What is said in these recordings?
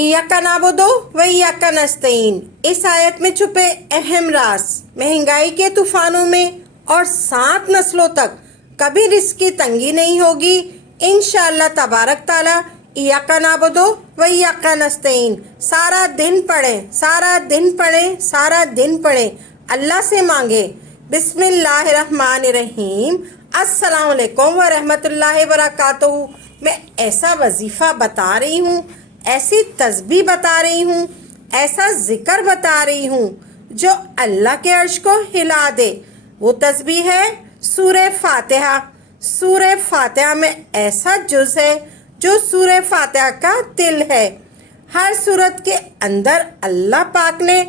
इय्याका नाबुदु व इय्याका नस्तईन। इस आयत में छुपे अहम राज, महंगाई के तूफानों में और 7 नस्लों तक कभी रिस्क की तंगी नहीं होगी इंशाअल्लाह तबारक ताला। इय्याका नाबुदु व इय्याका नस्तईन सारा दिन पढ़ें, सारा दिन पढ़ें, सारा दिन पढ़ें, अल्लाह से मांगे। बिस्मिल्लाहिर्रहमानिर्रहीम। अस्सलाम वालेकुम व रहमतुल्लाहि व बरकातुहू। मैं ऐसा वजीफ़ा बता रही हूँ, ऐसी तस्बीह बता रही हूँ, ऐसा जिक्र बता रही हूँ जो अल्लाह के अर्श को हिला दे। वो तस्बीह है सूरह फातिहा। सूरह फातिहा में ऐसा जुज़ है जो सूरह फातिहा का दिल है। हर सूरत के अंदर अल्लाह पाक ने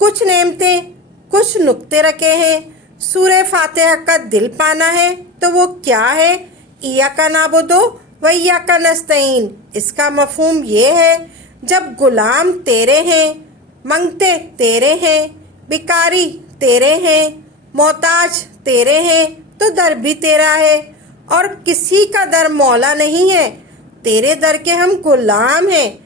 कुछ नेमतें, कुछ नुक्ते रखे हैं। सूरह फातिहा का दिल पाना है तो वो क्या है? इय्याका नाबुदु व इय्याका नस्तईन। इसका मफहूम ये है, जब गुलाम तेरे हैं, मंगते तेरे हैं, भिखारी तेरे हैं, मोहताज तेरे हैं, तो दर भी तेरा है और किसी का दर मौला नहीं है। तेरे दर के हम गुलाम हैं।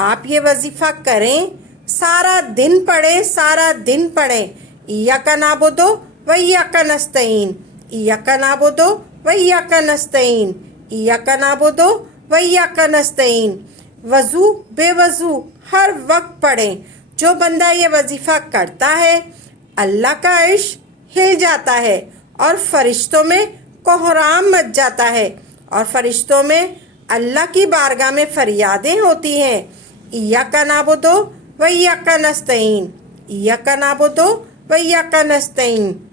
आप ये वजीफ़ा करें, सारा दिन पढ़ें, सारा दिन पढ़ें। इय्याका नाबुदु व इय्याका नस्तईन, इय्याका नाबुदु व इय्याका नस्तईन, इय्याका नाबुदु व इय्याका नस्तईन। वज़ू बेवज़ू हर वक्त पढ़ें। जो बंदा ये वजीफ़ा करता है, अल्लाह का अर्श हिल जाता है और फरिश्तों में कोहराम मच जाता है और फरिश्तों में अल्लाह की बारगाह में फरियादें होती हैं। इय्याका नाबुदु व इय्याका नस्तईन, इय्याका नाबुदु व इय्याका नस्तईन।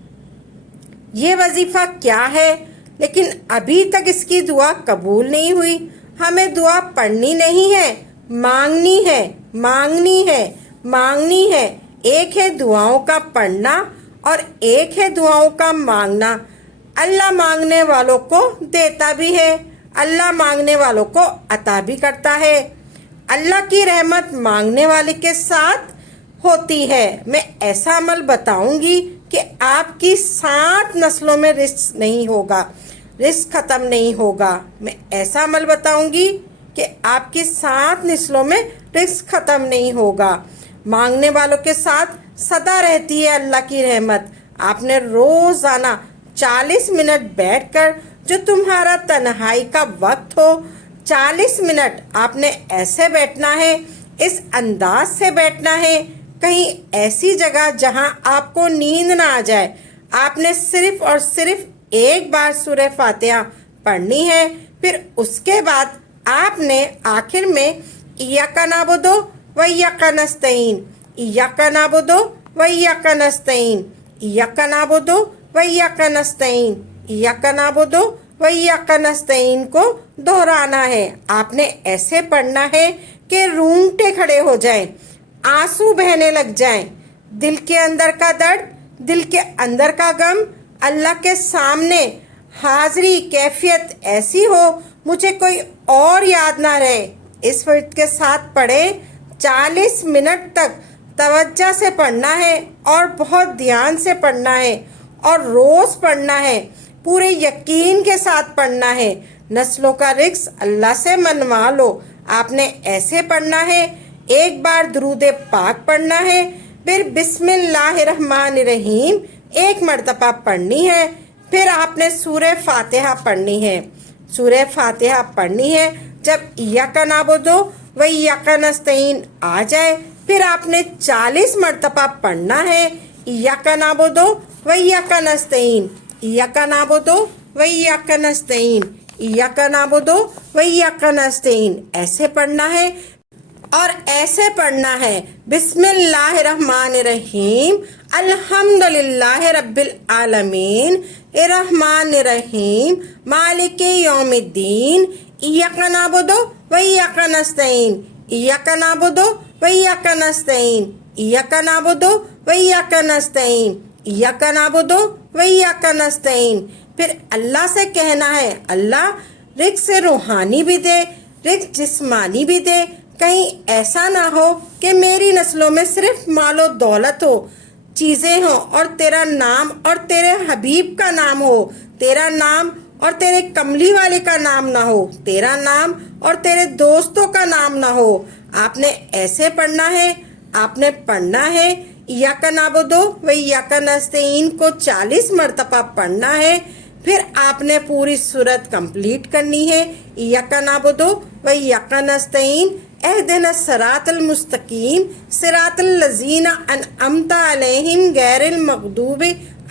ये वजीफ़ा क्या है, लेकिन अभी तक इसकी दुआ कबूल नहीं हुई। हमें दुआ पढ़नी नहीं है, मांगनी है, मांगनी है, मांगनी है। एक है दुआओं का पढ़ना और एक है दुआओं का मांगना। अल्लाह मांगने वालों को देता भी है, अल्लाह मांगने वालों को अता भी करता है। अल्लाह की रहमत मांगने वाले के साथ होती है। मैं ऐसा अमल बताऊंगी कि आपकी 7 नस्लों में रिस्क नहीं होगा, रिस्क ख़त्म नहीं होगा। मैं ऐसा अमल बताऊंगी कि आपकी 7 नस्लों में रिस्क ख़त्म नहीं होगा। मांगने वालों के साथ सदा रहती है अल्लाह की रहमत। आपने रोज़ाना 40 मिनट बैठकर, जो तुम्हारा तन्हाई का वक्त हो, 40 मिनट आपने ऐसे बैठना है, इस अंदाज से बैठना है, कहीं ऐसी जगह जहां आपको नींद ना आ जाए। आपने सिर्फ और सिर्फ एक बार सूरह फातिहा पढ़नी है। फिर उसके बाद आपने आखिर में इय्याका नाबुदु व इय्याका नस्तईन, इय्याका नाबुदु व इय्याका नस्तईन, इय्याका नाबुदु व इय्याका नस्तईन, इय्याका नाबुदु व इय्याका नस्तईन को दोहराना है। आपने ऐसे पढ़ना है कि रूंगटे खड़े हो जाएं, आंसू बहने लग जाएं। दिल के अंदर का दर्द, दिल के अंदर का गम अल्लाह के सामने हाजिरी कैफियत ऐसी हो, मुझे कोई और याद ना रहे। इस वर्ड के साथ पढ़े। 40 मिनट तक तवज्जो से पढ़ना है और बहुत ध्यान से पढ़ना है और रोज़ पढ़ना है, पूरे यकीन के साथ पढ़ना है। नस्लों का रिस्क अल्लाह से मनवा लो। आपने ऐसे पढ़ना है, एक बार दुरूद पाक पढ़ना है, फिर बिस्मिल्लाहिर्रहमानिर्रहीम एक मरतबा पढ़नी है, फिर आपने सूरह फातिहा पढ़नी है। सूरह फातिहा पढ़नी है। जब इय्याका नाबुदु व इय्याका नस्तईन आ जाए, फिर आपने 40 मरतबा पढ़ना है। इय्याका नाबुदु व इय्याका नस्तईन, इय्याका नाबुदु व इय्याका नस्तईन, इय्याका नाबुदु व इय्याका नस्तईन ऐसे पढ़ना है और ऐसे पढ़ना है। बिस्मिल्लाहिर्रहमानिर्रहीम, अल्हम्दुलिल्लाहि रब्बिल आलमीन, अर्रहमानिर्रहीम, मालिकी यौमिद्दीन, इय्याका नाबुदु व इय्याका नस्तईन, इय्याका नाबुदु व इय्याका नस्तईन, इय्याका नाबुदु व इय्याका नस्तईन, इय्याका नाबुदु व इय्याका नस्तईन। फिर अल्लाह से कहना है, अल्लाह रिज़्क़ से रूहानी भी दे, रिज़्क़ जिस्मानी भी दे। कहीं ऐसा ना हो कि मेरी नस्लों में सिर्फ मालो दौलत हो, चीज़ें हों और तेरा नाम और तेरे हबीब का नाम हो, तेरा नाम और तेरे कमली वाले का नाम ना हो, तेरा नाम और तेरे दोस्तों का नाम ना हो। آپ نے ایسے پڑھنا ہے، آپ نے پڑھنا ہے ایاک نعبدو و ایاک نستعین کو 40 مرتبہ پڑھنا ہے، پھر آپ نے پوری سورت کمپلیٹ کرنی ہے۔ ایاک نعبدو و ایاک نستعین اہدنا الصراط المستقیم صراط الذین انعمت علیہم غیر المغضوب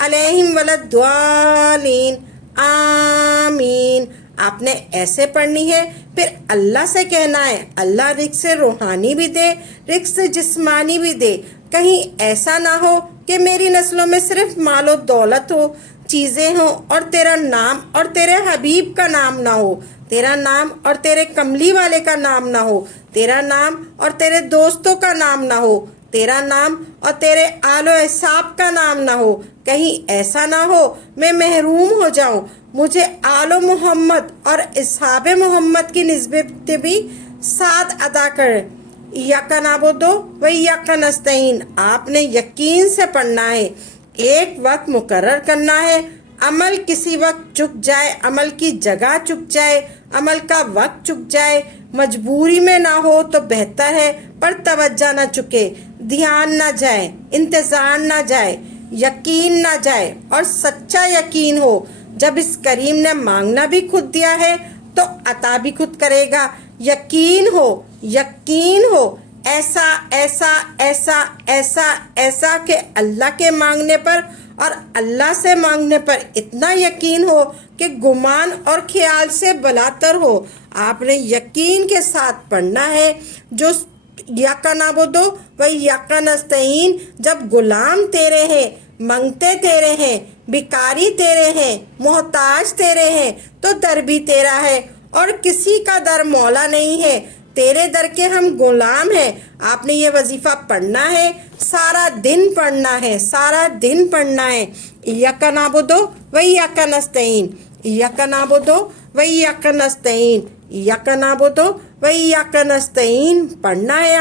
علیہم ولا الضالین آمین۔ آپ نے ایسے پڑھنی ہے، پھر اللہ سے کہنا ہے اللہ رزق روحانی بھی دے، رزق جسمانی بھی دے۔ کہیں ایسا نہ ہو کہ میری نسلوں میں صرف مال و دولت ہو، چیزیں ہوں، اور تیرا نام اور تیرے حبیب کا نام نہ ہو، تیرا نام اور تیرے کملی والے کا نام نہ ہو، تیرا نام اور تیرے دوستوں کا نام نہ ہو، تیرا نام اور تیرے آل و اصحاب کا نام نہ ہو۔ کہیں ایسا نہ ہو میں محروم ہو جاؤں، مجھے آل و محمد اور اصحاب محمد کی نسبت بھی ساتھ ادا کر۔ ایاک نعبدو و ایاک نستعین آپ نے یقین سے پڑھنا ہے، ایک وقت مقرر کرنا ہے۔ عمل کسی وقت چک جائے، عمل کی جگہ چک جائے، عمل کا وقت چک جائے، مجبوری میں نہ ہو تو بہتر ہے، پر توجہ نہ چکے، دھیان نہ جائے، انتظار نہ جائے، یقین نہ جائے، اور سچا یقین ہو۔ جب اس کریم نے مانگنا بھی خود دیا ہے تو عطا بھی خود کرے گا۔ یقین ہو، یقین ہو، ایسا ایسا ایسا ایسا ایسا کہ اللہ کے مانگنے پر اور اللہ سے مانگنے پر اتنا یقین ہو کہ گمان اور خیال سے بلاتر ہو۔ آپ نے یقین کے ساتھ پڑھنا ہے۔ جو ایاک نعبدو و ایاک نستعین جب غلام تیرے ہیں، منگتے تیرے ہیں، بھکاری تیرے ہیں، محتاج تیرے ہیں، تو در بھی تیرا ہے اور کسی کا در مولا نہیں ہے، تیرے در کے ہم غلام ہیں۔ آپ نے یہ وظیفہ پڑھنا ہے، سارا دن پڑھنا ہے، سارا دن پڑھنا ہے۔ ایاک نعبدو و ایاک نستعین، ایاک نعبدو و ایاک نستعین، ایاک نعبدو و ایاک نستعین پڑھنا ہے۔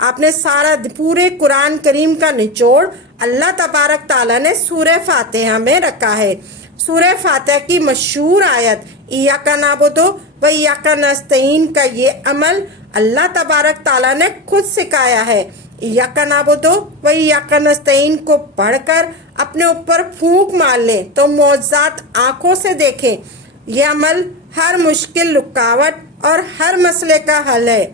آپ نے سارا پورے قرآن کریم کا نچوڑ اللہ تبارک تعالیٰ نے سورہ فاتحہ میں رکھا ہے۔ سورہ فاتحہ کی مشہور آیت ایاک نعبدو و ایاک نستعین کا یہ عمل اللہ تبارک تعالیٰ نے خود سکھایا ہے۔ ایاک نعبدو و ایاک نستعین کو پڑھ کر اپنے اوپر پھونک مار لیں تو معجزات آنکھوں سے دیکھیں۔ یہ عمل ہر مشکل، رکاوٹ اور ہر مسئلے کا حل ہے۔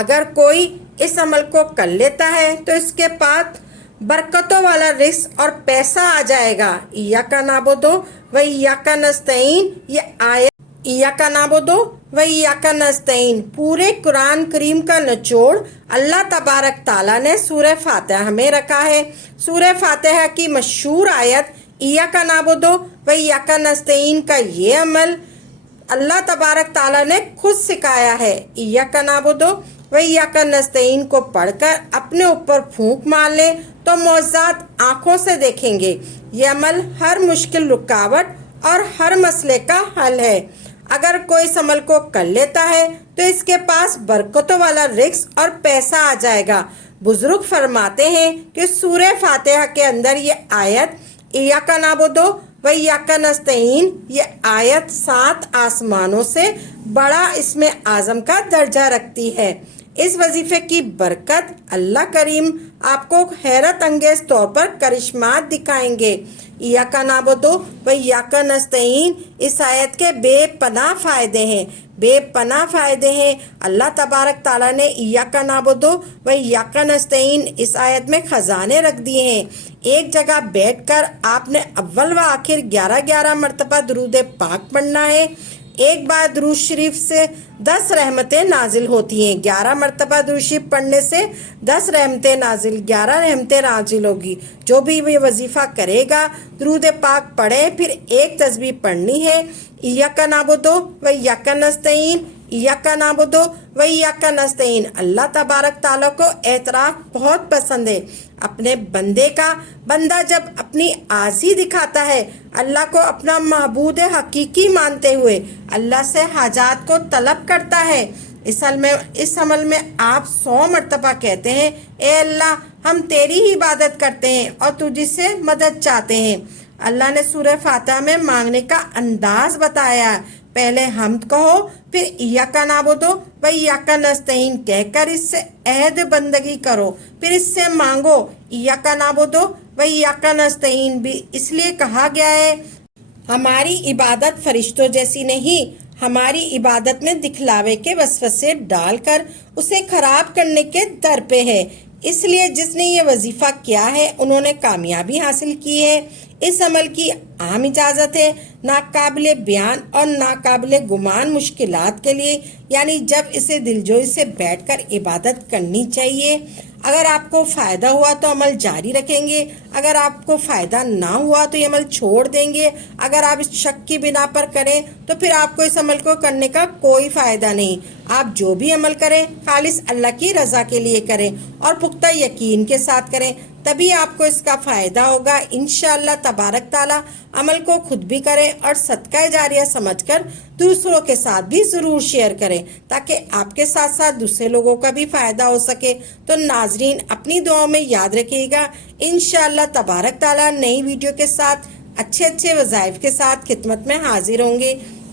اگر کوئی اس عمل کو کر لیتا ہے تو اس کے پاس برکتوں والا رزق اور پیسہ آ جائے گا۔ ایاک نعبدو و ایاک نستعین یہ آیت ایاک نعبدو و ایاک نستعین پورے قرآن کریم کا نچوڑ اللہ تبارک تعالیٰ نے سورہ فاتحہ میں رکھا ہے۔ سورہ فاتحہ کی مشہور آیت ایاک نعبدو و ایاک نستعین کا یہ عمل اللہ تبارک تعالیٰ نے خود سکھایا ہے۔ ایاک نعبدو و ایاک نستعین کو پڑھ کر اپنے اوپر پھونک مار لیں تو معجزات آنکھوں سے دیکھیں گے۔ یہ عمل ہر مشکل، رکاوٹ اور ہر مسئلے کا حل ہے۔ اگر کوئی اس عمل کو کر لیتا ہے تو اس کے پاس برکتوں والا رزق اور پیسہ آ جائے گا۔ بزرگ فرماتے ہیں کہ سورہ فاتحہ کے اندر یہ آیت ایاک نعبدو و ایاک نستعین یہ آیت 7 آسمانوں سے بڑا اسم اعظم کا درجہ رکھتی ہے۔ اس وظیفے کی برکت اللہ کریم آپ کو حیرت انگیز طور پر کرشمات دکھائیں گے۔ ایاک نعبدو و ایاک نستعین اس آیت کے بے پناہ فائدے ہیں، بے پناہ فائدے ہیں۔ اللہ تبارک تعالیٰ نے ایاک نعبدو و ایاک نستعین اس آیت میں خزانے رکھ دیے ہیں۔ ایک جگہ بیٹھ کر آپ نے اول و آخر 11 مرتبہ درود پاک پڑھنا ہے۔ ایک بار درود شریف سے 10 رحمتیں نازل ہوتی ہیں۔ 11 مرتبہ درود شریف پڑھنے سے 10 رحمتیں نازل، 11 رحمتیں نازل ہوگی۔ جو بھی یہ وظیفہ کرے گا درود پاک پڑھے، پھر ایک تسبیح پڑھنی ہے ایاک نعبدو و ایاک نستعین، ایاک نعبدو و ایاک نستعین۔ اللہ تبارک تعالیٰ کو اعتراف بہت پسند ہے اپنے بندے کا۔ بندہ جب اپنی عاجزی دکھاتا ہے، اللہ کو اپنا معبود حقیقی مانتے ہوئے اللہ سے حاجات کو طلب کرتا ہے، اس عمل میں آپ 100 مرتبہ کہتے ہیں اے اللہ ہم تیری ہی عبادت کرتے ہیں اور تجھ سے مدد چاہتے ہیں۔ اللہ نے سورہ فاتحہ میں مانگنے کا انداز بتایا पहले हम्द कहो, फिर इय्याका नाबुदु व इय्याका नस्तईन कहकर इससे अहद बंदगी करो, फिर इससे मांगो। इय्याका नाबुदु व इय्याका नस्तईन भी इसलिए कहा गया है, हमारी इबादत फरिश्तों जैसी नहीं, हमारी इबादत में दिखलावे के वसवसे डालकर उसे खराब करने के दर पे है। इसलिए जिसने ये वजीफ़ा किया है उन्होंने कामयाबी हासिल की है। इस अमल की आम इजाज़त है, नाकाबिले बयान और नाकाबिले गुमान मुश्किलात के लिए, यानी जब इसे दिलजोई से बैठकर इबादत करनी चाहिए। अगर आपको फ़ायदा हुआ तो अमल जारी रखेंगे, अगर आपको फ़ायदा ना हुआ तो ये अमल छोड़ देंगे। अगर आप इस शक की बिना पर करें तो फिर आपको इस अमल को करने का कोई फ़ायदा नहीं। आप जो भी अमल करें खालिस अल्लाह की रज़ा के लिए करें और पुख्ता यकीन के साथ करें, तभी आपको इसका फ़ायदा होगा। इंशाअल्लाह तबारक ताला अमल को खुद भी करें और सदका जारिया समझकर दूसरों के साथ भी ज़रूर शेयर करें, ताकि आपके साथ साथ दूसरे लोगों का भी फ़ायदा हो सके। तो नाजरीन अपनी दुआओं में याद रखिएगा। इंशाअल्लाह तबारक ताला नई वीडियो के साथ अच्छे वज़ाइफ के साथ खिदमत में हाजिर होंगे।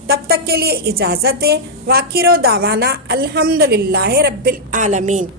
तब तक के लिए इजाज़त दें। वाखिरो दावाना अल्हम्दुलिल्लाहि रब्बिल आलमीन।